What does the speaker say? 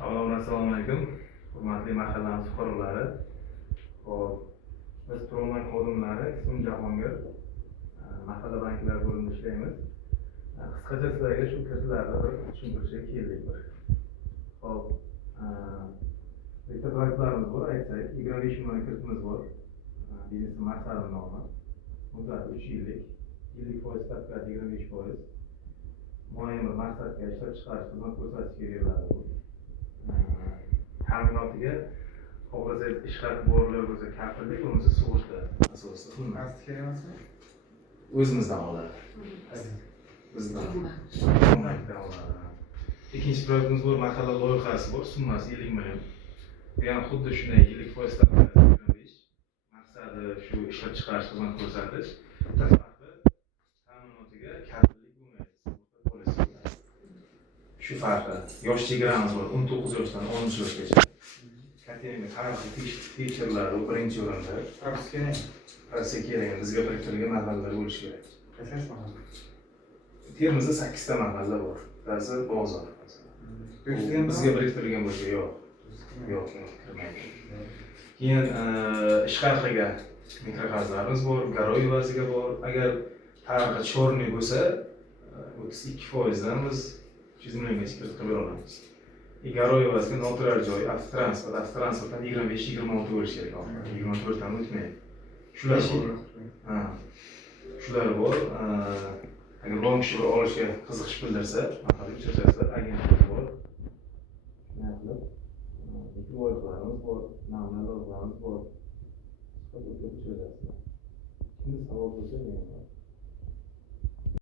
Assalomu alaykum. Hurmatli mahallamiz fuqarolari. Hop, biz Proman xodimlari, ismim Jahongir. Mahalla banklar bo'limida ishlaymiz. Qisqacha sizlarga shu kirdilarni bir tushuntirishga keldik bir. Hop, bitta proyektlarimiz bor, aytsak, 25 million kiritimiz bor. Biznes maqsadi nomi. Muddati 3 yillik. Yillik foiz stavkasi 25%. Muayyan bir maqsadga ishlab chiqarish xizmat ko'rsatishga beriladi bu. Ta'minotiga xohlasangiz ishlatib borilar bo'lsa kafillik, bo'lmasa sug'urta asosida. Plastik kerak emasmi? O'zimizdan oladi. Bizdan. Bankdan oladi. Ikkinchi proyektimiz bor, mahalla loyihasi bor, summasi 50 million. Bu ham xuddi shunday yillik foiz stavkasi 25. Maqsadi shu ishlab chiqarish xizmat ko'rsatish. Ta'minotiga kafillik bo'lmaydi, sug'urta polisi bo'ladi. Shu farqi. Yosh chegaramiz bor, 19 yoshdan 13 yoshgacha. Katerina tarixiy tekshiriladi, birinchi o'rinda. Rossiya kerak, bizga biriktirilgan mahallalar bo'lishi kerak. Qancha mahalla? Termizda 8 ta mahalla bor. Bittasi bozor. Bizga biriktirilgan bo'lsa yo'q. Yo'q, kirmaydi. Keyin ish haqiga mikroqarzlarimiz bor, garoy evaziga bor. Agar tarixi chorniy bo'lsa, 32% dan biz 100 milliongacha kiritib qilib olamiz. Garoy evaziga noturar joy, avtotransportdan 25-26 bo'lishi kerak. 24 dan o'tmaydi. Shular bor. Shular bor. Agar biron kishi olishga qiziqish bildirsa, mahalla uchrashasizlar, agentlik bor. Shunday qilib, loyihalarimiz bor, namunalar bor. Kimda savol bo'lsa,